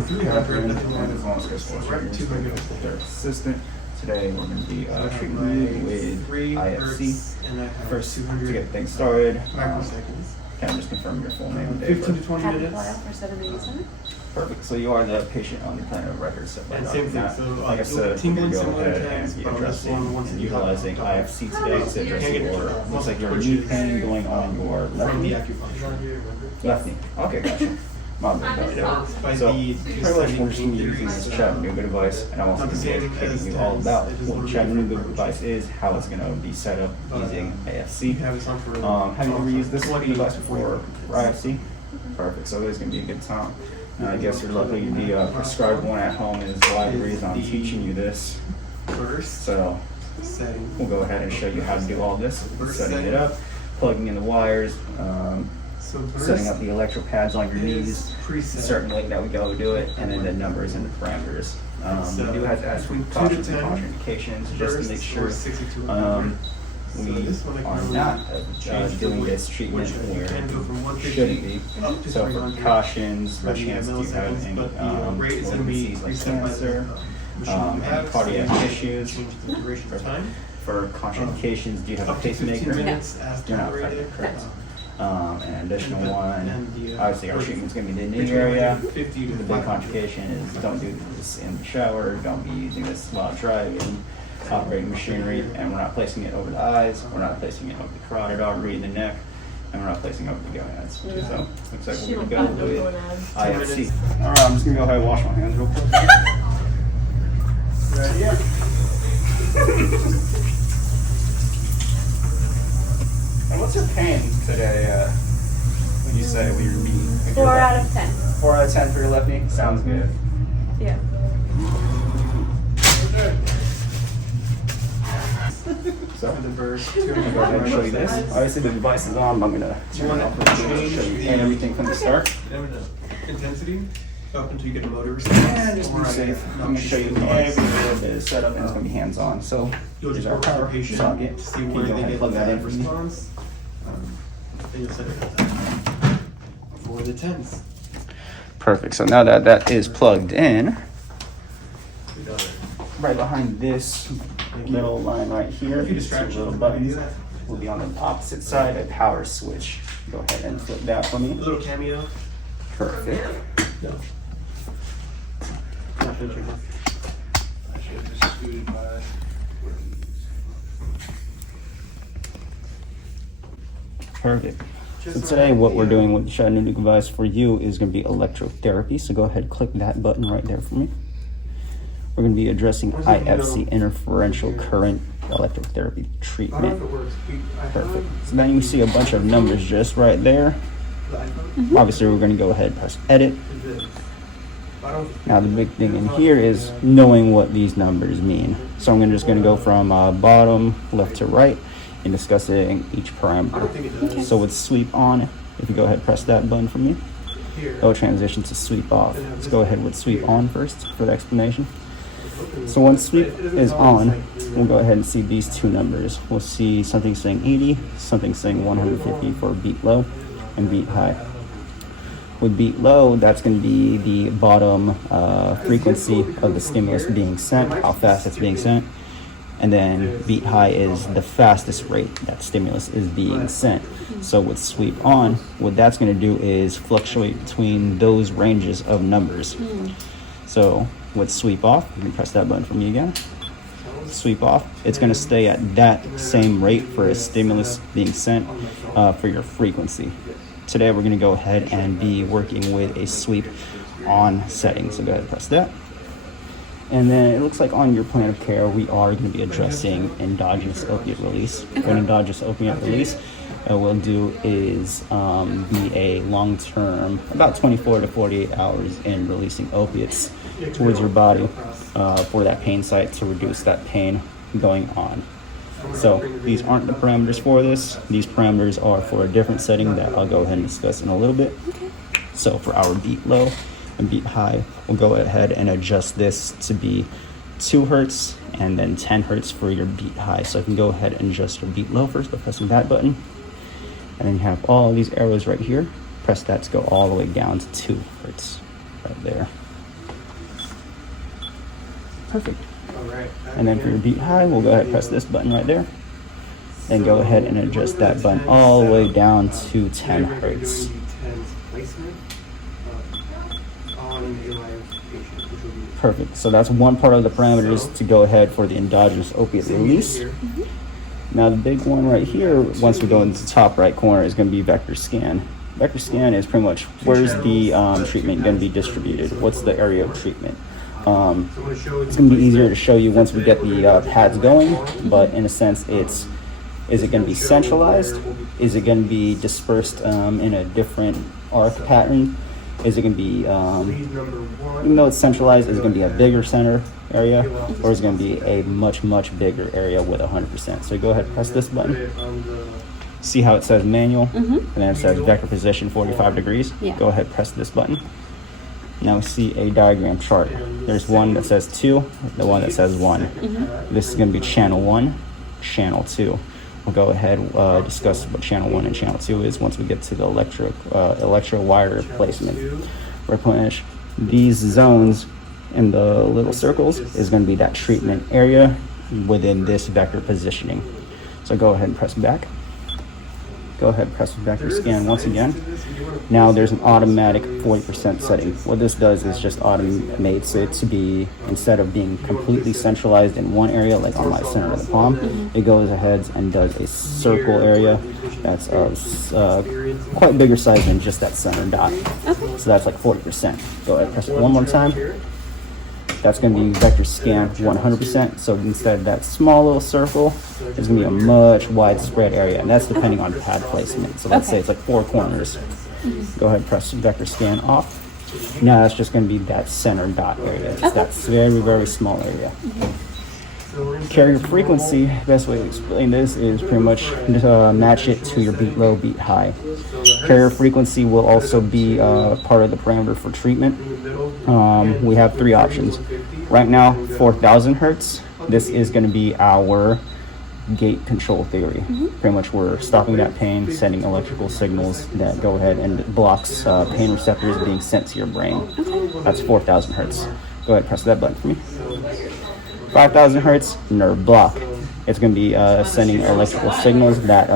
300, nothing more than Right, 200. Assistant. Today we're going to be treating you with IFC. And I have First, 200 to get things started, microseconds. can I just confirm your full name and date of 15 to birth? 20 Happy minutes. file for 787. Perfect. So you are the patient on the plan of record set by And Dr. same thing. Matt. So Like I you'll said, get we're tingling going to go similar ahead attacks, and be but on this one, addressing once and you have utilizing IFC today to address get your, it looks like your which knee is, pain going on your left from the knee. acupuncture. Left knee. Okay, gotcha. My bad, By So, the pretty much we're just going to be using this Chattanooga device, and I'm also Not going the to be same educating as you all TENS, about it is a what little Chattanooga different. device is, how it's going to be set up using You IFC. have this on for Have you ever used this 20 device before for IFC? Perfect, so it's going to be a good time. I guess you're lucky to be prescribed one at home is the libraries on teaching you this. First So setting. we'll go ahead and show you how to do all this, First setting it setting. up, plugging in the wires, So setting up the electro pads on your knees, preset. certain link that we go do it, and then the numbers and the parameters. We do have to ask for Between 2 to cautions and 10, contraindications just to make sure 62 we are not doing this treatment where we shouldn't be. So for precautions, by chance do you have any malignancies like cancer, any cardiac issues? For contraindications, do you have a pacemaker? You're not pregnant, correct. An additional one, obviously our treatment's going to be in the knee area. The big contraindication is don't do this in the shower, don't be using this while driving, operating machinery, and we're not placing it over the eyes, we're not placing it over the carotid artery in the neck, and we're not placing it over the gonads. So looks like we're going to go with IFC. Alright, I'm just going to go ahead and wash my hands real quick. Ready? Yeah. And what's your pain today, when you say we were meeting? 4 out of 10. 4 out of 10 for your left knee? Sounds good. Yeah. So, I'm going to go ahead and show you this. Obviously the device is on, I'm going to turn it off and show you everything from the start. Intensity up until you get a motor response. And just be safe. I'm going to show you every little bit of setup and it's going to be hands-on. So, You'll here's just our work with your power patient socket. to see Can you where go they ahead and get plug that in that for me? response. Then you'll set it up for the tens. Perfect. So now that that is plugged in, right behind this little line right here, If you these two distract little you, buttons will be on the opposite side, a power switch. Go ahead and flip that for A me. little cameo. Perfect. No. Perfect. So today what we're doing with the Chattanooga device for you is going to be electrotherapy. So go ahead and click that button right there for me. We're going to be addressing IFC, interferential current electrotherapy I don't know if treatment. it works. Perfect. So then you see a bunch of numbers just right there. Obviously we're going to go ahead and press edit. Now the big thing in here is knowing what these numbers mean. So I'm just going to go from bottom left to right and discussing each parameter. So with sweep on, if you go ahead and press that button for me, it'll transition to sweep off. Let's go ahead with sweep on first for the explanation. So once sweep is on, we'll go ahead and see these two numbers. We'll see something saying 80, something saying 150 for beat low and beat high. With beat low, that's going to be the bottom frequency of the stimulus being sent, how fast it's being sent. And then beat high is the fastest rate that stimulus is being sent. So with sweep on, what that's going to do is fluctuate between those ranges of numbers. So with sweep off, you can press that button for me again. Sweep off, it's going to stay at that same rate for a stimulus being sent for your frequency. Today we're going to go ahead and be working with a sweep on setting. So go ahead and press that. And then it looks like on your plan of care, we are going to be addressing endogenous opiate release. For endogenous opiate release, what we'll do is be a long-term, about 24 to 48 hours in releasing opiates towards your body for that pain site to reduce that pain going on. So these aren't the parameters for this. These parameters are for a different setting that I'll go ahead and discuss in a little bit. So for our beat low and beat high, we'll go ahead and adjust this to be 2 hertz and then 10 hertz for your beat high. So I can go ahead and adjust your beat low first by pressing that button. And then you have all these arrows right here. Press that to go all the way down to 2 hertz right there. Perfect. All right. And then for your beat high, we'll go ahead and press this button right there. And go ahead and adjust that button all the way down to 10 hertz. Perfect. So that's one part of the parameters to go ahead for the endogenous opiate release. Now the big one right here, once we go into the top right corner, is going to be vector scan. Vector scan is pretty much where's the treatment going to be distributed? What's the area of treatment? It's going to be easier to show you once we get the pads going, but in a sense, is it going to be centralized? Is it going to be dispersed in a different arc pattern? Is it going to be, even though it's centralized, is it going to be a bigger center area, or is it going to be a much, much bigger area with 100%? So go ahead and press this button. See how it says manual, and then it says vector position 45 degrees. Yeah. Go ahead and press this button. Now we see a diagram chart. There's one that says 2, the one that says 1. This is going to be channel 1, channel 2. We'll go ahead and discuss what channel 1 and channel 2 is once we get to the electro wire placement. Replenish. These zones in the little circles is going to be that treatment area within this vector positioning. So go ahead and press back. Go ahead and press vector scan once again. Now there's an automatic 40% setting. What this does is just automates it to be, instead of being completely centralized in one area, like on my center of the palm, it goes ahead and does a circle area that's quite bigger size than just that center dot. So that's like 40%. Go ahead and press it one more time. That's going to be vector scan 100%. So instead of that small little circle, there's going to be a much widespread area, and that's depending on pad placement. So let's say it's like 4 corners. Go ahead and press vector scan off. Now that's just going to be that center dot area. It's that very, very small area. Carrier frequency, best way to explain this is pretty much match it to your beat low, beat high. Carrier frequency will also be part of the parameter for treatment. We have 3 options. Right now, 4,000 hertz. This is going to be our gate control theory. Pretty much we're stopping that pain, sending electrical signals that go ahead and blocks pain receptors being sent to your brain. That's 4,000 hertz. Go ahead and press that button for me. 5,000 hertz, nerve block. It's going to be sending electrical signals that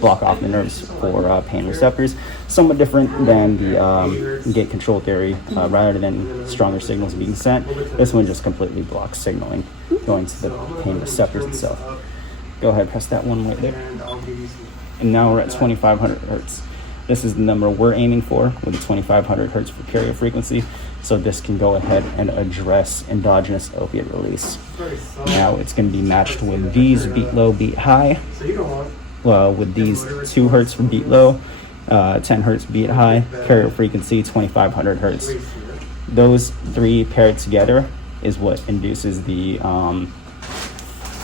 block off the nerves for pain receptors. Somewhat different than the gate control theory. Rather than stronger signals being sent, this one just completely blocks signaling going to the pain receptors itself. Go ahead, press that one right there. And now we're at 2,500 hertz. This is the number we're aiming for with the 2,500 hertz for carrier frequency. So this can go ahead and address endogenous opiate release. Now it's going to be matched with these beat low, beat high. With these 2 hertz for beat low, 10 hertz beat high, carrier frequency 2,500 hertz. Those 3 paired together is what induces the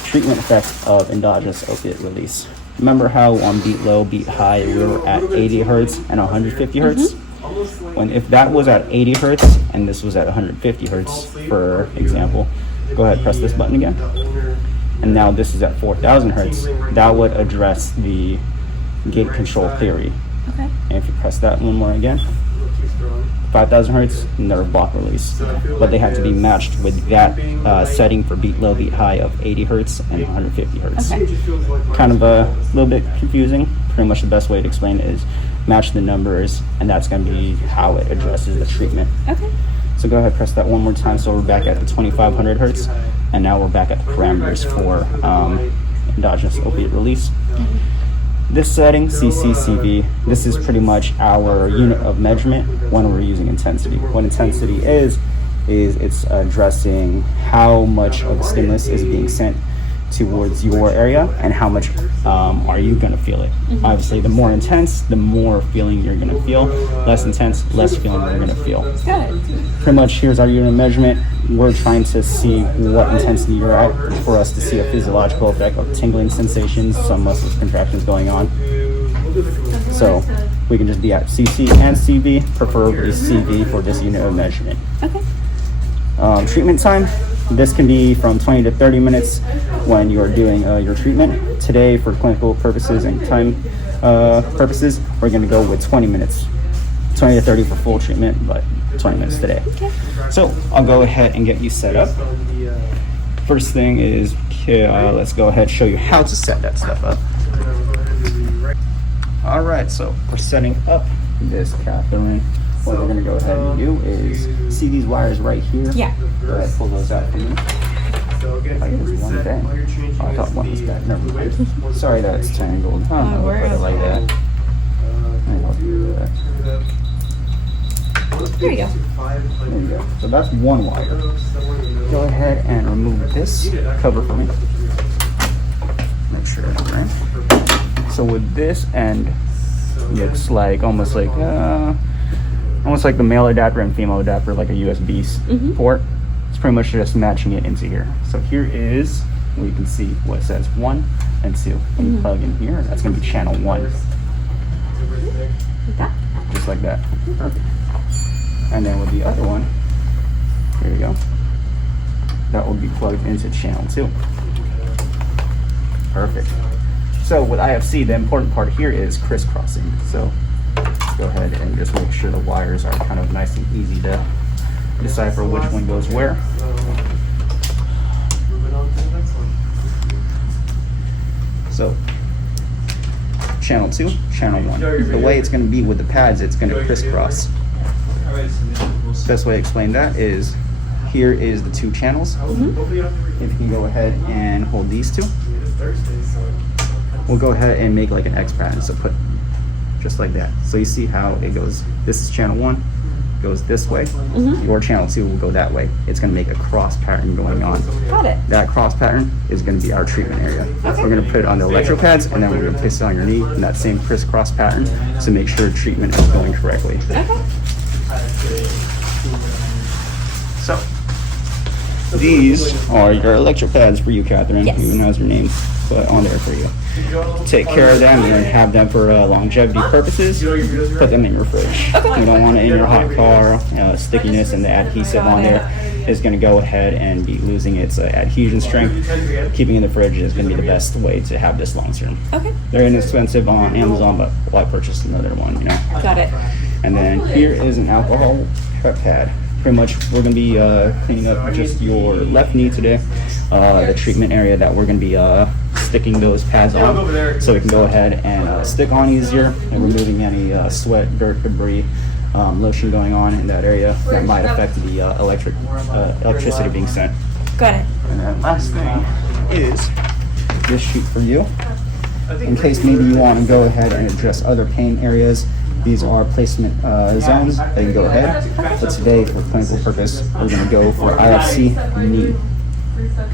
treatment effects of endogenous opiate release. Remember how on beat low, beat high, we were at 80 hertz and 150 hertz? If that was at 80 hertz and this was at 150 hertz, for example, go ahead, press this button again. And now this is at 4,000 hertz. That would address the gate control theory. And if you press that one more again, 5,000 hertz, nerve block release. But they have to be matched with that setting for beat low, beat high of 80 hertz and 150 hertz. Kind of a little bit confusing. Pretty much the best way to explain it is match the numbers, and that's going to be how it addresses the treatment. So go ahead, press that one more time. So we're back at the 2,500 hertz, and now we're back at the parameters for endogenous opiate release. This setting, CCCV, this is pretty much our unit of measurement when we're using intensity. What intensity is it's addressing how much of the stimulus is being sent towards your area and how much are you going to feel it. Obviously, the more intense, the more feeling you're going to feel. Less intense, less feeling you're going to feel. Pretty much here's our unit of measurement. We're trying to see what intensity you're at for us to see a physiological effect of tingling sensations, some muscle contractions going on. So we can just be at CC and CV, preferably CV for this unit of measurement. Treatment time, this can be from 20 to 30 minutes when you're doing your treatment. Today, for clinical purposes and time purposes, we're going to go with 20 minutes. 20 to 30 for full treatment, but 20 minutes today. Okay. So I'll go ahead and get you set up. First thing is, let's go ahead and show you how to set that stuff up. All right, so we're setting up this Catherine. What we're gonna go ahead and do is, see these wires right here? Yeah. Go ahead, pull those out for me. So again, Like there's one thing. all you're changing Oh, I thought is one was the, back. Never the mind. width. Sorry that it's tangled. I don't know, we're put it like that. And I'll do that. There you go. There you go. So that's one wire. Go ahead and remove this cover for me. Make sure it's right. So with this end, looks like almost like the male adapter and female adapter, like a USB port. It's pretty much just matching it into here. So here is where you can see what it says 1 and 2. And you plug in here, that's going to be channel 1. Like that? Just like that. Perfect. And then with the other one, here you go. That will be plugged into channel 2. Perfect. So with IFC, the important part here is crisscrossing. So go ahead and just make sure the wires are kind of nice and easy to decipher which one goes where. So channel 2, channel 1. The way it's going to be with the pads, it's going to crisscross. Best way to explain that is, here is the 2 channels. If you can go ahead and hold these 2, we'll go ahead and make like an X pattern. So put just like that. So you see how it goes. This is channel 1, goes this way. Your channel 2 will go that way. It's going to make a cross pattern going on. Got it. That cross pattern is going to be our treatment area. Okay. We're going to put it on the electropads, and then we're going to place it on your knee in that same crisscross pattern to make sure treatment is going correctly. Okay. So these are your electropads for you, Catherine. Yes. Even has your name put on there for you. Take care of them and have them for longevity purposes. Put them in your fridge. You don't want it in your hot car. Stickiness and the adhesive on there is going to go ahead and be losing its adhesion strength. Keeping in the fridge is going to be the best way to have this long term. Okay. They're inexpensive on Amazon, but why purchase another one, you know? Got it. And then here is an alcohol prep pad. Pretty much we're going to be cleaning up just your left knee today, the treatment area that we're going to be sticking those pads on, so we can go ahead and stick on easier and removing any sweat, dirt, debris, lotion going on in that area that might affect the electricity being sent. Got it. And then last thing is this sheet for you, in case maybe you want to go ahead and address other pain areas. These are placement zones that you can go ahead. But today, for clinical purpose, we're going to go for IFC knee.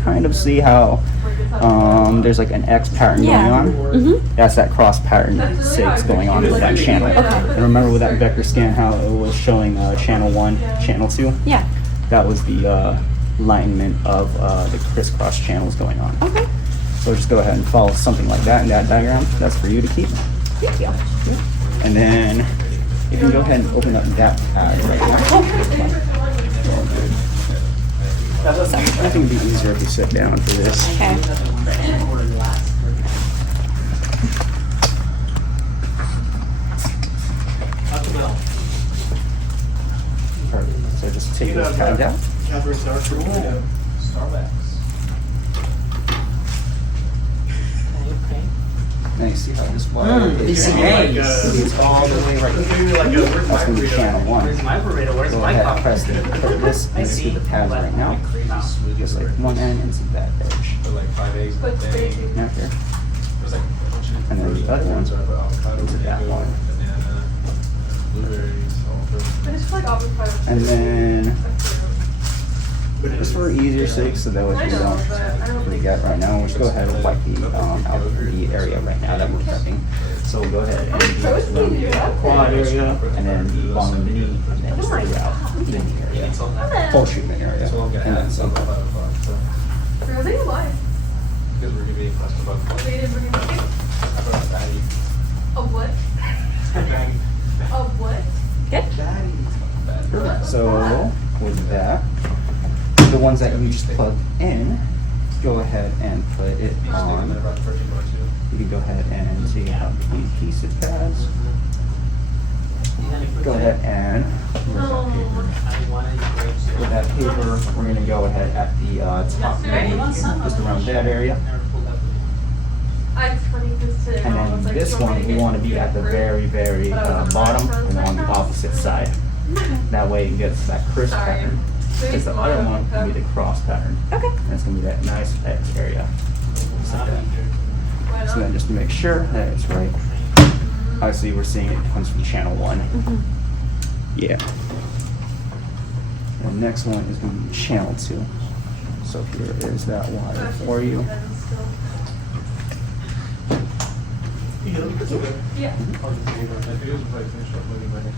Kind of see how there's like an X pattern going on. That's that cross pattern that's going on with that channel. And remember with that vector scan how it was showing channel 1, channel 2? Yeah. That was the alignment of the crisscross channels going on. Okay. So just go ahead and follow something like that in that diagram. That's for you to keep. Thank you. And then you can go ahead and open up that pad right now. I think it'd be easier if you sit down for this. Okay. Perfect. So just take those pads out. Catherine Starbucks. Now you see how this wire is. It's all the way right here. That's going to be channel 1. Go ahead, press the, put this into the pads right now. Just like one end into that edge. Now here. And then the other one into that one. And then just for easier sake, so that way we don't forget right now, we'll just go ahead and wipe the out the area right now that we're prepping. So we'll go ahead and do around the quad area, and then the bottom of the knee, and then just throughout the knee area, full treatment area, and then some. Really? Why? Because we're gonna be impressed about the They didn't bring anything? daddy. Of what? Of what? Good. So with that, the ones that you just plugged in, go ahead and put it on. You can go ahead and see how the adhesive pads. go ahead and with that paper, we're going to go ahead at the top menu, just around that area. It's funny because today And Mom was then like, this "You want me one, to we get want to be at the fruit?" very, very But I was bottom like, and on the opposite side. That way it gets that crisp Sorry. pattern. Because the other one will be the cross pattern. Okay. And it's going to be that nice X area. Just like that. Why So not? then just to make sure that it's right. Obviously, we're seeing it comes from channel 1. Yeah. The next one is going to be channel 2. So here is that wire for you. Yeah. I think it was probably finished up moving by next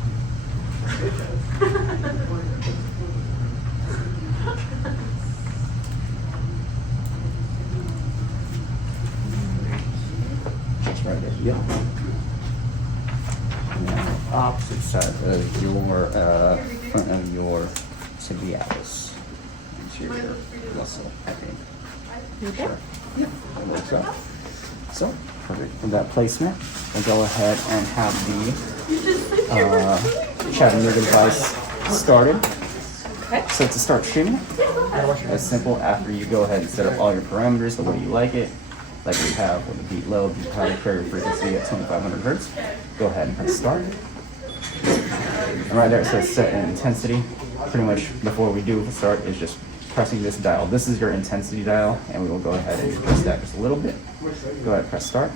Just right there. Yep. Now, opposite side of your front of your tibialis. Anterior muscle, I think. Sure. Yep. That works out. So, perfect. For that placement, we'll go ahead and have the Chattanooga device started. Okay. So to start treatment, it's simple. After you go ahead and set up all your parameters the way you like it, like we have with the beat low, beat high, carrier frequency at 2500 hertz, go ahead and press start. And right there it says set an intensity. Pretty much before we do start is just pressing this dial. This is your intensity dial, and we will go ahead and adjust that just a little bit. Go ahead and press start.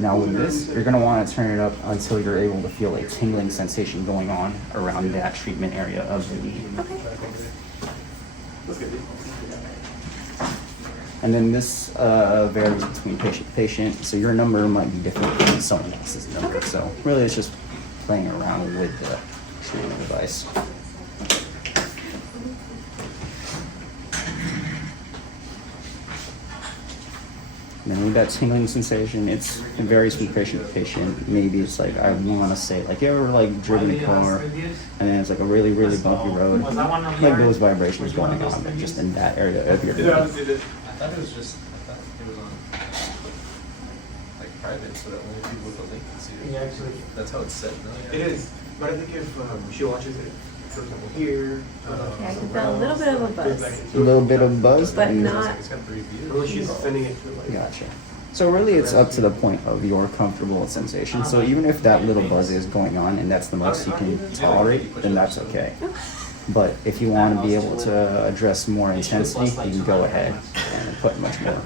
Now with this, you're going to want to turn it up until you're able to feel a tingling sensation going on around that treatment area of the knee. And then this varies between patient to patient, so your number might be different from someone else's number. So really it's just playing around with the treatment device. And then with that tingling sensation, it varies from patient to patient. Maybe it's like, I want to say, like, you ever like driven a car and then it's like a really, really bumpy road, like those vibrations going on, but just in that area of your I body. thought it was just, I thought it was on, like, private, so that only people with a link can see it. Yeah, actually. That's how it's set, no? It is, but I think if she watches it, for example, here. Yeah, I can feel a little bit of a buzz. A little bit of buzz, But and- not- It's got 3 views. Unless she's sending it to like. Gotcha. So really it's up to the point of your comfortable sensation. So even if that little buzz is going on and that's the most you can tolerate, then that's okay. But if you want to be able to address more intensity, you can go ahead and put much more.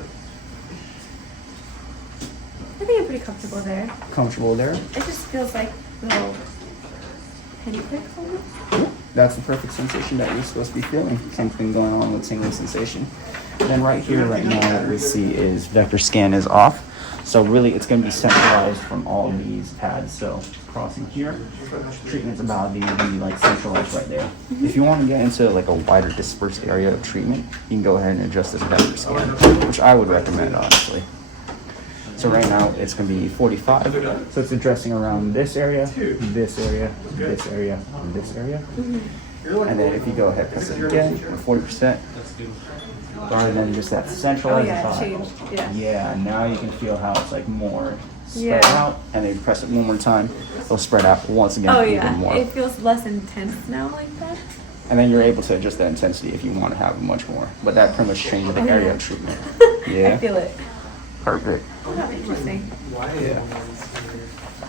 I think I'm pretty comfortable there. Comfortable there? It just feels like little pinpricks almost. That's the perfect sensation that you're supposed to be feeling. Something going on with tingling sensation. Then right here, right now, what we see is vector scan is off. So really, it's going to be centralized from all these pads. So crossing here, treatment's about to be like centralized right there. If you want to get into like a wider dispersed area of treatment, you can go ahead and adjust this vector scan, which I would recommend, honestly. So right now, it's going to be 45. So it's addressing around this area, this area, this area, and this area. And then if you go ahead and press it again, 40%, rather than just that Oh centralized yeah, thought. it changed. Yeah. Yeah, now you can feel how it's like more spread Yeah. out, and then you press it one more time, it'll spread out once again Oh even yeah. more. It feels less intense now like that. And then you're able to adjust that intensity if you want to have much more. But that pretty much changes the Oh, area yeah. of treatment. I Yeah, feel it. perfect. Oh, interesting. Yeah.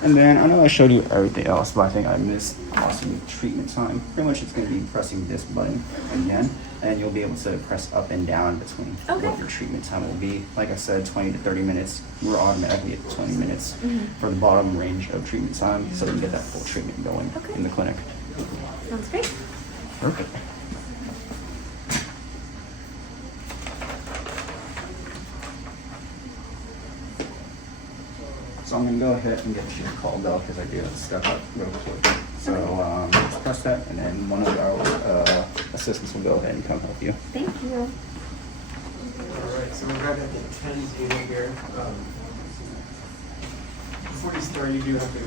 And then I know I showed you everything else, but I think I missed awesome treatment time. Pretty much it's going to be pressing this button again, and you'll be able to press up and down between Okay. what your treatment time will be. Like I said, 20 to 30 minutes. We're automatically at 20 minutes for the bottom range of treatment time, so we can get that full treatment going Okay. in the clinic. Sounds great. Perfect. So I'm gonna go ahead and get you called out because I do have to step up real quick. So just press that, and then one of our assistants will go ahead and come help you. Thank you. Alright, so we're right at the 10s unit here. Before you start, you do have to.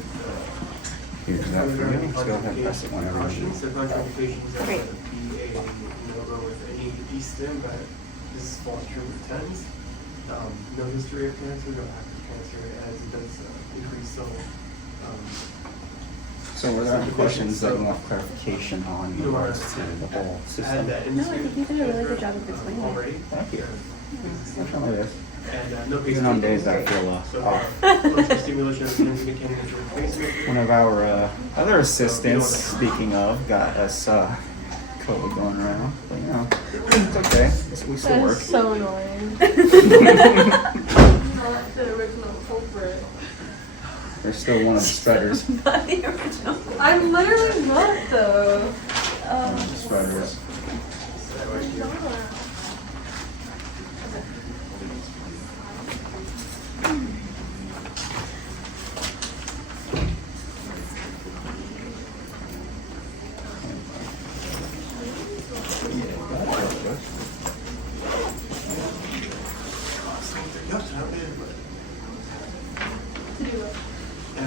Here's that for you. Just go ahead and press it whenever you need. So contraindications are Great. PA, go with any E-stim, but this falls true with 10s. No history of cancer, no active cancer, as it does increase cell So were there any questions that you want clarification on in regards to the whole Add system? that No, I into think you did a really good job of explaining it. already. Thank you. I'll try my best. And no Even on days that I feel So, off. electrostimulation is indicating that you're replacement. One of our other assistants, speaking of, got us code going around. But you know, it's okay. We still That work. is so annoying. Not the original culprit. We're still one of the spreaders. Not the original. I'm literally not though. Spreaders.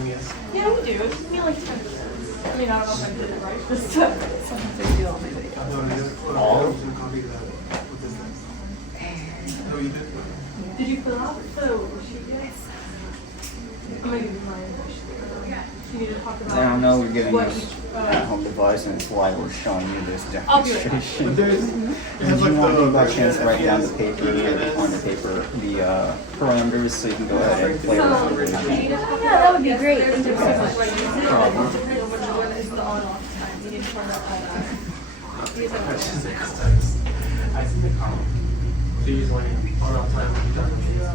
MES. Yeah, we do. It took me like 10 minutes. I mean, I don't know if I did it right this time. Sometimes I do all my videos. No, you All? copy that. What is this? No, you did. Did you fill out the worksheet yet? I'm gonna give you mine. You need to talk about. I don't know, we're giving what us each, at-home device, and it's why we're showing you this I'll be right back. demonstration. But there's, it Did has you like want me the by chance to write down the MES, paper, EMS. on the paper, the parameters, so you can go ahead and play with it? Yeah, that would be great. Thank you so much. No problem. Depending on which one is the on and off time. You need to turn up all that. I see the column. So you use like on off time when you're done.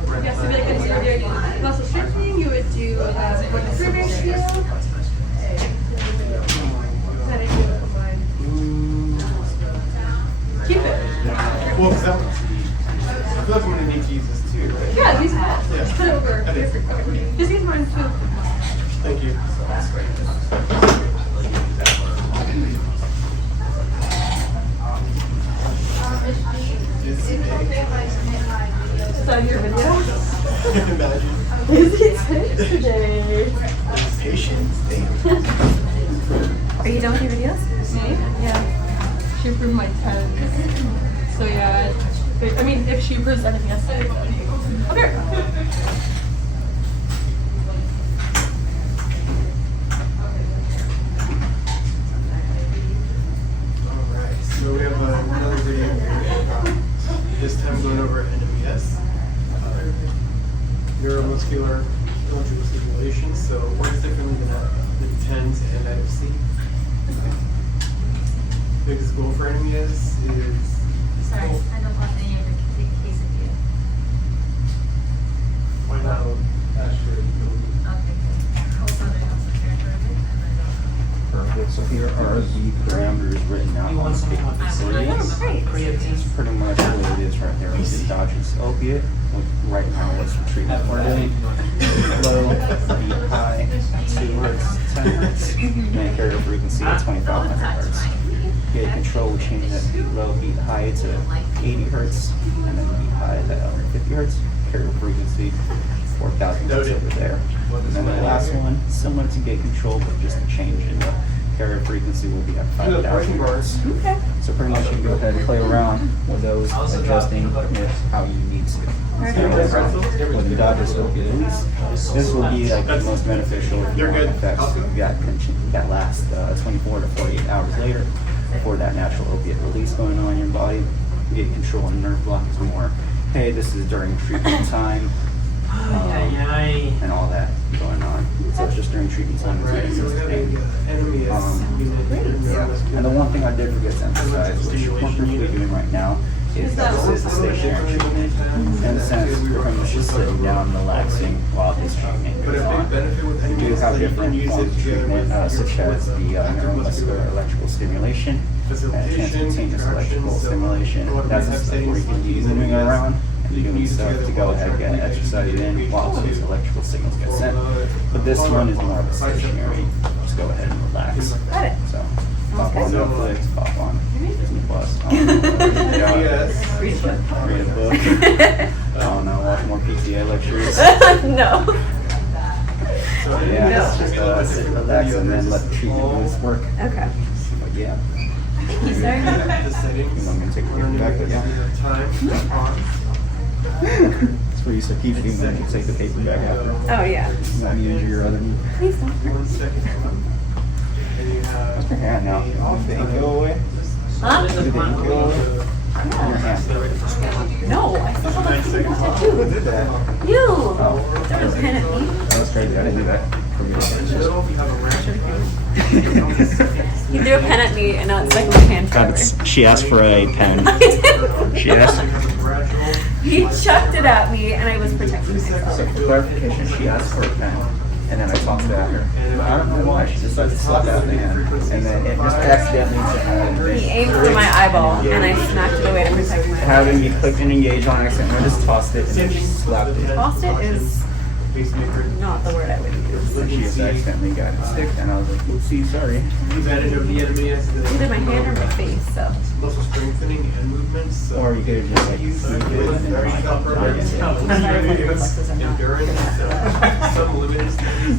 Red Yeah, so like flag. it's either you do muscle strengthening, you would do what the free ratio. Then you would combine. Keep it. Well, because I feel like I'm gonna need to use this too, right? Yeah, use that. Just put it over. I did. Okay. Just use mine too. Thank you. Is that your video? Imagine. Is it today? Patience. Are you done with your videos? Me? Yeah. She approved my 10. So yeah, I mean, if she approves anything yesterday, then okay. Alright, so we have another video here. This time going over NMES. Neuromuscular electrical stimulation. So it works differently than TENS and IFC. Biggest goal for NMES is Sorry, I don't want any of the case of you. find out Asher. Okay, good. Also, there's also Therapeutic, and then Perfect, so here are the parameters written out on the paper for you. It's pretty much what it is right there. It's endogenous opiate. Right now, what's the treatment we're doing? Low, beat high, 2 hertz, 10 hertz, and carrier frequency at 2500 hertz. Get control, we change that beat low, beat high to 80 hertz, and then beat high to 150 hertz. Carrier frequency 4000 hertz over there. And then the last one, similar to gate control, but just a change in the carrier frequency will be at 5000 hertz. Okay. So pretty much you can go ahead and play around with those, adjusting it how you need to. With endogenous opiate release, this will be like the most beneficial if you want effects that last 24 to 48 hours later for that natural opiate release going on in your body. You get control and nerve block is more, hey, this is during treatment time, and all that going on. So it's just during treatment time. Right, so we have a NMES unit here, neuromuscular. And the one thing I did forget to emphasize, which we're perfectly doing right now, is that this is the stationary treatment. In a sense, we're pretty much just sitting down and relaxing while this treatment But goes a big on. benefit with We do NMES is have that you can different use forms it of together treatment, with such as the neuromuscular electrical stimulation, and facilitation, transcutaneous electrical contraction, so stimulation. a lot of That's rehab the stuff where you can be settings, moving around and you can doing use it stuff together to go while ahead and get trying to exercise in while those electrical signals get sent. But this one is more of a stationary, just go ahead and relax. Got it. So, pop on Netflix, pop on Disney Plus, read a book, I don't know, watch more PTA lectures. No. So Yeah, it's just sit, relax, and then let the treatment do its work. Okay. But yeah, Thank you, sir. the settings. You want me to take a When paper back, we yeah? have time, pause. it's for you, so keep it, you can take the paper back after. Oh, yeah. You want me to use your other. Please don't. 1 second. you have Your hand now. Did the ink go away? Huh? Did the ink go away? Yeah. Your hand. No, I still have a few Who tattoo. did that? You! There was a pen at me. That's crazy. I didn't do that. He threw a pen at me and now it's stuck in my hand forever. She asked for a pen. She asked. He chucked it at me and I was protecting myself. So for clarification, she asked for a pen, and then I talked to her. I don't know why she decided to slap out the hand, and then it just accidentally He aimed for my eyeball and I smacked it away to protect myself. having me click and engage on accident. I just tossed it and then she slapped it. Tossed it is not the word I would So use. she just accidentally got it stick, and I was like, oopsie, sorry. Advantage of the enemy is the Either my hand or my face, so. muscle strengthening and movements. So Or you could have just like sneak it and then like, endurance. Some limited studies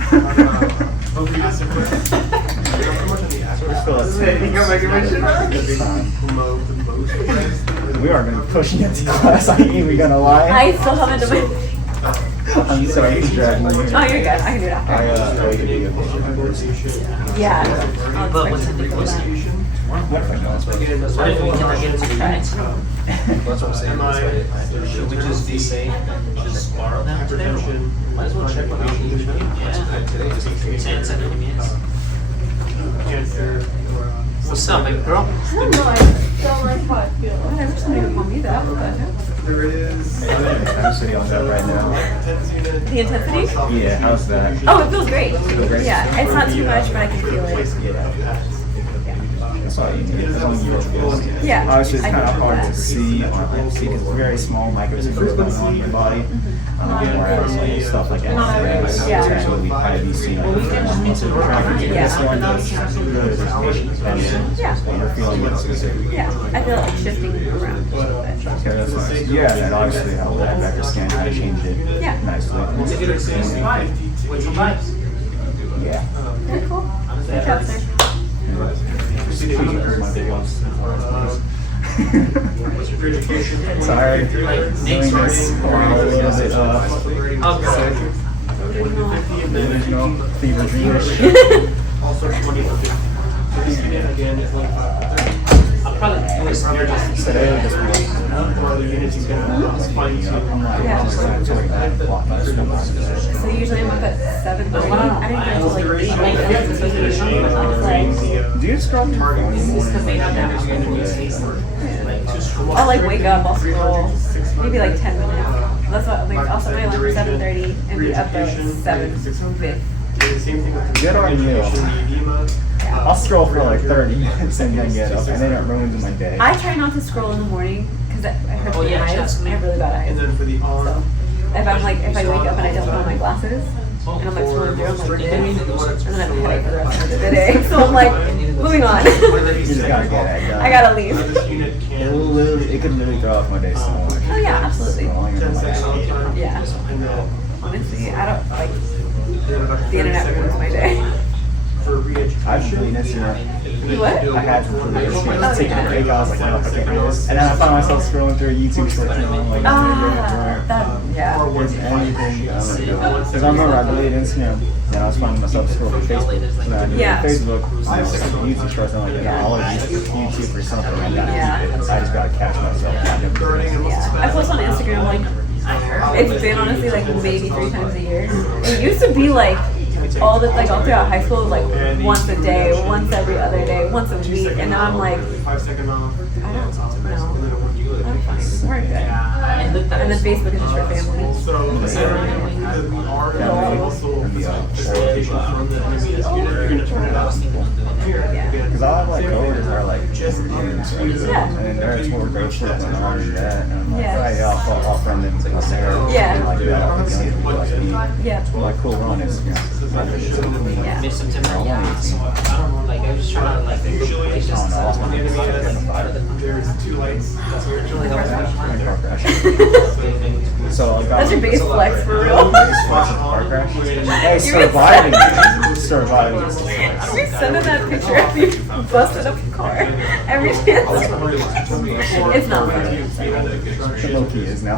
We're still at we are going to be pushing into class. I ain't even gonna lie. I still haven't done my. I'm sorry, he's dragging me. Oh, you're good. I can do it after. I waited to be a patient. Yeah. I'll expect you to go that. What if I know? What if we can get to Try. That's what I'm saying. That's why should we just be saying, just borrow them today? Might as well check what we need. Yeah, today just in case. 10 minutes. Cancer. What's up, baby girl? I don't know. I don't like how I feel. I wish somebody would call me that, but There is. I'm sitting on that right now. the intensity? Yeah, how's that? Oh, it feels great. great? Yeah, it's not too much, but I can feel it. That's all you need. As long as you look good. Yeah. Obviously, it's I kind can of feel hard that. to see on IFC because it's very small microtubules going on in your body. Whereas like stuff like SPTA, Yeah. especially we kind of be seeing like this one just really patient dependent. Yeah. So you're feeling it specifically. Yeah, I feel it like shifting around a little bit. Okay, that's nice. Yeah, and obviously how that vector scan kind of changed it Yeah. nicely. What's your vibes? Yeah. Very cool. Good job, sir. Sorry, doing this a little bit delusional, fever dreamish. I'll probably do this near just Today we just I'm like, So usually I'm up at 7:30. I didn't get until like 8. do you scroll through your phone anymore? I'll like wake up, I'll scroll, maybe like 10 minutes. That's what like I'll set my alarm for 7:30 and be up by like 7:50. Good on you. I'll scroll for like 30 minutes and then get up, and then it ruins my day. I try not to scroll in the morning because I hurt my eyes. I have really bad And eyes. then for the on. If I wake up and I don't put on my glasses, and I'm like scrolling through, I'm like this, and then I have a headache for the rest of the day. So I'm like, moving on. You just gotta get it done. I gotta leave. It could literally throw off my day so much. Oh yeah, absolutely. Scrolling and I'm like, Yeah. Honestly, I don't like the internet ruins my day. I've been Instagram. What? I had to delete it. Taking a break, I was like, no, I can't do this. And then I found myself scrolling through YouTube shorts and I'm like, That, yeah. there's anything. Because I remember I deleted Instagram and I was finding myself scrolling Facebook. So then I deleted Yeah. Facebook, YouTube shorts, and I'm like, I'll use YouTube or something. I gotta Yeah. keep it. I just gotta catch myself. Yeah. I post on Instagram like, it's been honestly like maybe 3 times a year. It used to be like, all throughout high school, like once a day, once every other day, once a week, and now I'm like, I don't know. I'm fine. We're good. And then Facebook is just for family. Yeah. Because all of like coworkers are like Koreans, and then there's more growth shit going on and that, and I'm like, Yeah. right, yeah, I'll friend them up there. Yeah. And, like, yeah, like young people like me. Yeah. Like cool run is, you know, Yeah. mid-September. I'm only 18. I don't know, like I was just trying to like look I places. don't know, I lost my name. There's 2 lights. That's what you're Car crash. So I got That's your biggest flex for real. biggest flex of car crash. Hey, surviving. surviving. She's sending that picture of you busted up the car every chance. It's not funny. It low key is now.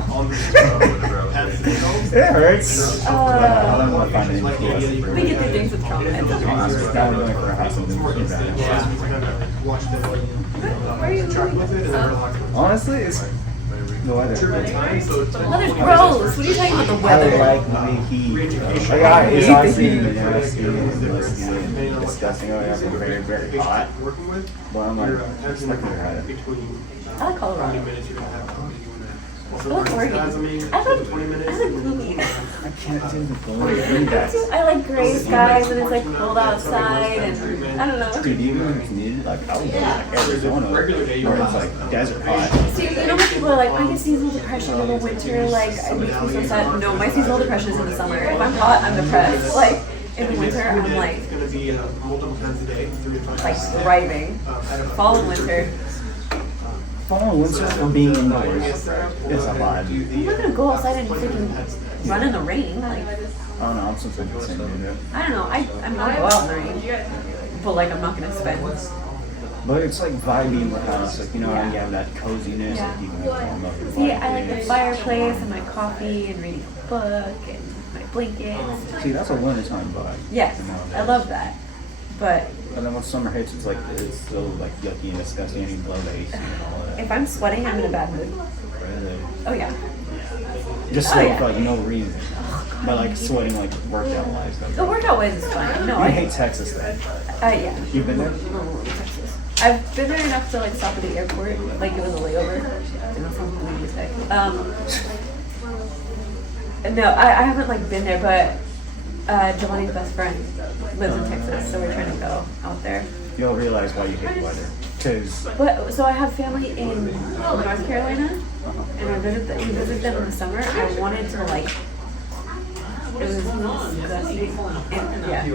It hurts. I'm not finding it. We get through things with trauma. It's okay. Now we're going for a house and then we're Where are you going? honestly, it's the weather. The weather's gross. What are you talking about the I weather? like my heat. Yeah, it's honestly nasty and disgusting. Oh, yeah, it's very, very hot. But I'm like, it's not gonna hurt. I like Colorado. I like Oregon. I like gloomy. I can't do the blue. I like gray skies and it's like cold outside and I don't know. Dude, even when it's needed, like I would go to like Arizona where it's like desert hot. See, you know when people are like, I get seasonal depression in the winter, like I make me so sad. No, my seasonal depression is in the summer. If I'm hot, I'm depressed. Like in the winter, I'm like thriving. Fall and winter. Fall and winter for being indoors is a lot. I'm not gonna go outside and freaking run in the rain. Like I don't know, I'm supposed to do the same thing. I don't know. I'm not go out in the rain, but like I'm not gonna spend. But it's like vibey in the house, like you know, how you have that coziness, like you can have warm up your See, I like the blankets. fireplace and my coffee and reading a book and my blankets. See, that's a wintertime vibe. Yes, I love that. But And then when summer hits, it's like it's so like yucky and disgusting, and you blow the AC and all that. if I'm sweating, I'm in a bad mood. Really? Oh yeah. Just Oh, sweat yeah. for like no reason, but like sweating like workout wise. The workout ways is fun. No, I hate Texas though. Yeah. You've been there? Texas. I've been there enough to like stop at the airport, like it was a layover. It was some weird mistake. No, I haven't like been there, but Jelani's best friend lives in Texas, so we're trying to go out there. You'll realize why you hate the weather, cause But so I have family in North Carolina, and we visit them in the summer. I wanted to like, it was disgusting. And, yeah.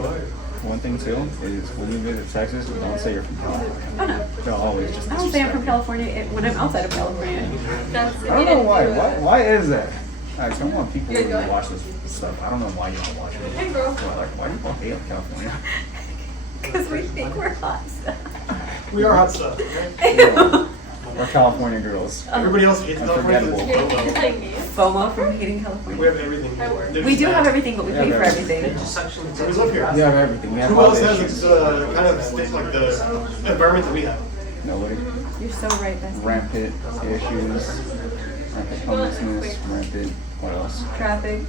one thing too is when you visit Texas, don't say you're from California. Oh no. They'll always just. I don't say I'm from California when I'm outside of California. That's I don't know why. Why is that? I don't want people to watch this stuff. I don't know why you don't watch it. Hey, girl. Well, like, why do you hate on California? Because we think we're hot stuff. We are hot stuff, okay? We're California girls. Everybody else hates California. Unforgettable. It's like me. FOMO from hating We California. have everything. We do have everything, but we Yeah, pay for everything. everything. We live here. We have everything. We have Who all else the has issues. the kind of state like the environment that we have? Nobody. You're so right, Bessie. Rampant issues. Rampant homelessness. Rampant. What else? Traffic.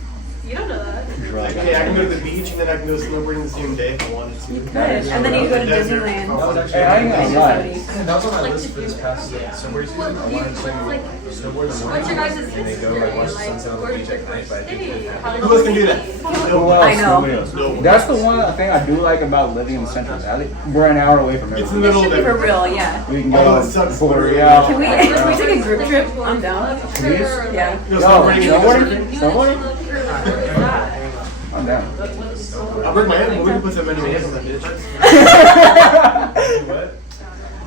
You don't know that. Drugs. Okay, I can go to the beach and then I can go snowboarding the same day if I wanted to. You could. And then you go to Desert. Disneyland. Hey, I ain't gonna lie. And that was on my list for this past summer season. I wanted to Like, snowboard in the what's your morning guys' and then go like watch the sunset on the beach at night. But I didn't do that. Who else can do that? Who No. else? I know. Nobody else. That's the one thing I do like about living in the Central Valley. We're an hour away from It's in the everything. middle of For everything. real, yeah. We can Although go it sucks. Boreal. Can we take a group trip? I'm down. Please? Yeah. Go Yo, snowboarding. snowboarding? I'm down. I'll break my hand. We can put some NMS on that bitch. What?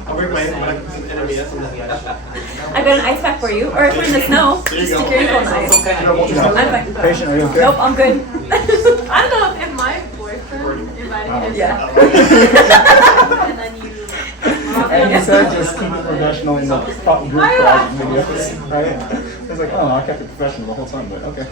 I'll break my hand, but I can put some NMS on that bitch. I got an ice pack for you. Or if we're in the snow, There you just go. stick your ankle in the ice. You know, we'll just have- I'm fine. Patient, are you okay? Nope, I'm good. I don't know if my boyfriend invited me to Yeah. and then you. And you said just keep it professional in the group project videos, right? It's like, oh, I kept it professional the whole time, but okay.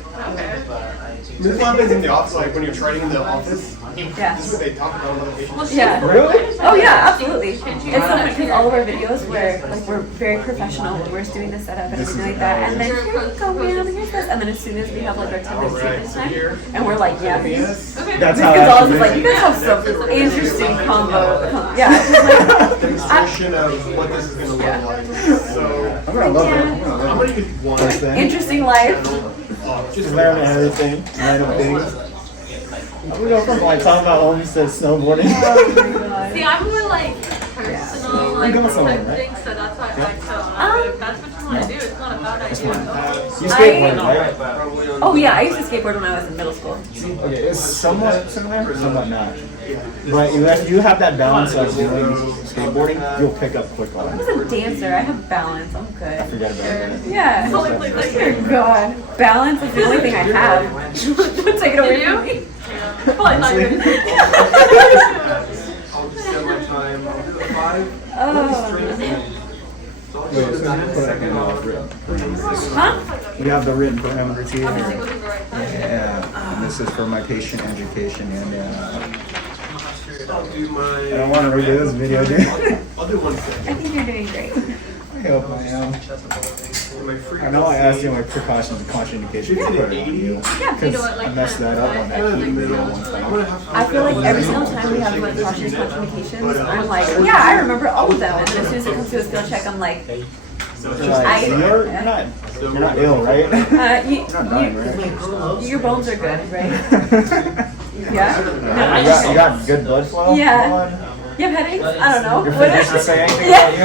This happens in the office, like when you're training in the office. Yeah. This is what they talk about on other patients. Yeah. Really? Oh yeah, absolutely. It's so funny because all of our videos where like we're very professional when we're doing the setup and everything like that, and then here you go, man, here's this, and then as soon as we have like our 10 minutes treatment time, and we're like, yeah, Yes. That's how because all of us that is like, you guys have some interesting combo. Yeah, it's just like, Demonstration of what this is gonna look Yeah. like. So I'm gonna love it. I'm gonna I'm love gonna it. use one. First thing. interesting life. Just Learning everything, random things. We go from like talking about homies to snowboarding. Oh my god. See, I'm more like personal, like You're going somewhere, type right? thing, so that's why I like so. If that's what you want to do, it's not a bad idea. You skateboard, right? Oh yeah, I used to skateboard when I was in middle school. Okay, it's somewhat similar, somewhat not. But unless you have that balance of doing skateboarding, you'll pick up quick on I it. was a dancer. I have balance. I'm good. Forget about that. Yeah. Like, Dear God, balance is the only thing I have. Don't take it away from me. Probably not Honestly. even. I'll just spend my time. I'll do 5. Oh. Wait, so you put it in Huh? We have the written parameters here. Obviously, wasn't right. Yeah, and this is for my patient education and I'll do my. I don't want to redo this video, dude. I'll do 1 I second. think you're doing great. I hope I am. My free. I know I asked you my precautions and contraindications. Should we Put say it on 80? you. Yeah, Because I messed that up on that heat video one I'm time. gonna have to. I feel like every single time we have like cautions, contraindications, I'm like, yeah, I remember all of them. And as soon as it comes to a skill check, I'm like, So it's You're just. like, you're not ill, right? you, You're not dying, right? your bones are good, right? Yeah? You got good blood flow? Yeah. Blood? You have headaches? I don't know. Your What physician is, say anything Yeah. about you?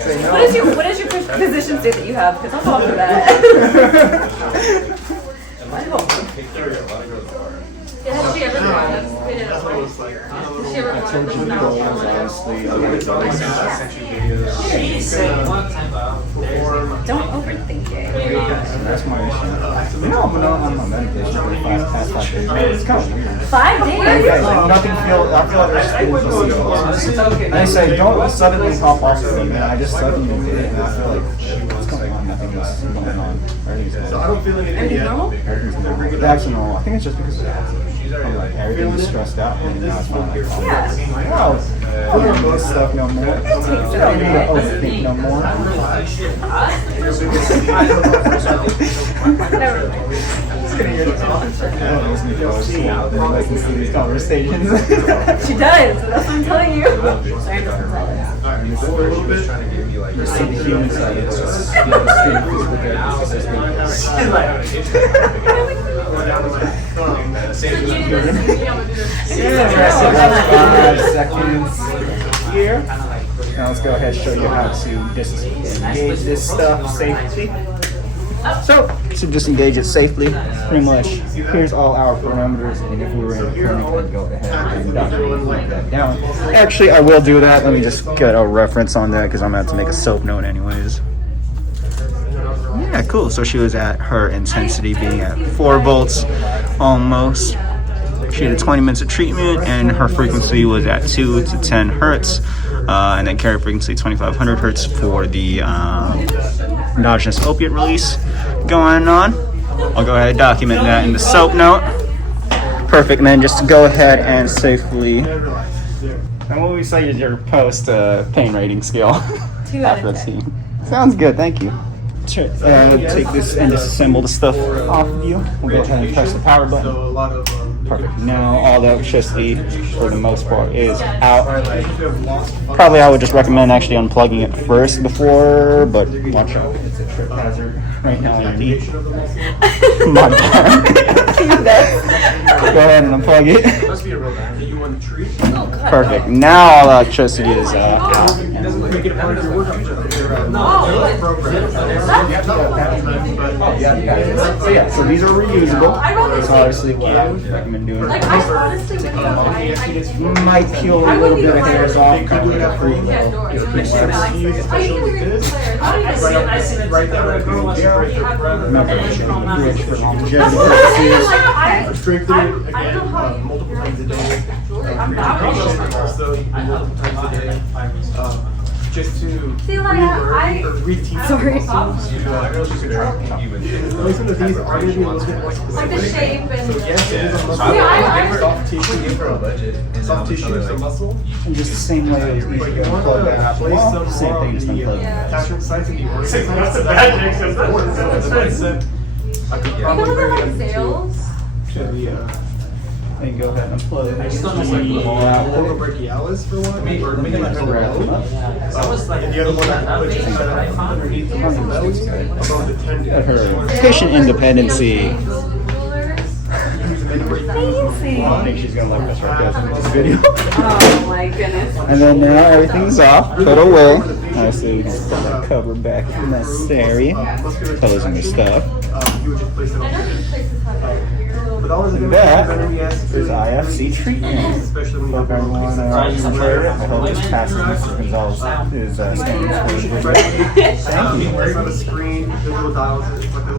Say no. what does your physician say that you have? Because I'll go off of that. I hope. Yeah, has she ever brought us? That's what I was like. Has she ever brought us? Don't overthink it. That's my issue. You know, I'm on my medication for past 5 days. It's kind of weird. 5 days? Like, nothing feels, I feel like there's things. They say don't suddenly hop off of it, and I just suddenly did it, and I feel like, what's going on? Nothing is going on. Everything's So I normal. don't feel anything Everything's yet. normal? Everything's normal. It's actually normal. I think it's just because I'm like, everything's stressed out, and now it's not like, Yeah. wow, I don't know stuff no more. I don't need to overthink no more. Listen to these conversations. She does. That's what I'm telling you. Sorry, I'm just Alright, before a little bit. Just see the human side. It's just, you know, student physical therapist assistant. Yeah, 5 seconds here. Now let's go ahead and show you how to disengage this stuff safely. So, to disengage it safely, pretty much, here's all our parameters, and if we were in a clinic, I'd go ahead and document that down. Actually, I will do that. Let me just get a reference on that, because I'm going to have to make a soap note anyways. Yeah, cool. So she was at her intensity being at 4 volts, almost. She had 20 minutes of treatment, and her frequency was at 2 to 10 hertz, and then carrier frequency 2500 hertz for the endogenous opiate release going on. I'll go ahead and document that in the soap note. Perfect, and then just go ahead and safely. And what we say is your post pain rating scale 2 out after of the 10. scene. Sounds good, thank you. Sure. Take this and disassemble the stuff off of you. We'll go ahead and press the power button. So a lot of Perfect. Now all the electricity, for the most part, is out. Probably I would just recommend actually unplugging it first before, but watch out. It's a trip hazard right now underneath. My bad. Go ahead and unplug it. must be a real bad. You want to treat? Perfect. Now all the electricity is out. Make it a part of your workout. So these are reusable. So obviously what I would recommend doing Like, I honestly would go might peel a little bit of hairs off. Kind of like a free. I Right there. Strengthen it again multiple times a day. Also, multiple times a day. Just to reteach. Sorry. Some of these are going to be a little bit more specific. Like the shape and. So yes, it is a muscle. Yeah, I soft tissue. Soft tissue is a muscle. And just the same way it was easy to unplug that after a while. Same thing, just unplug it. Attachment sites and the organ sites. That's a bad thing. That's what I said. I could You probably know bring like it sales? to the Then go ahead and unplug it. brachialis for one. Or maybe like and the other one that pushes underneath the muscle belly above the tendon. Her patient independency. Fancy. I think she's gonna like this right there in this video. Oh my goodness. And then now everything's off, put away. Obviously we can put that cover back if necessary. Closing the stuff. You would just place it on the But all And that is IFC treatment. especially when Hope everyone enjoyed it. I hope this passes Mr. Gonzalez is standing Thank you. It's on a screen, the little dials.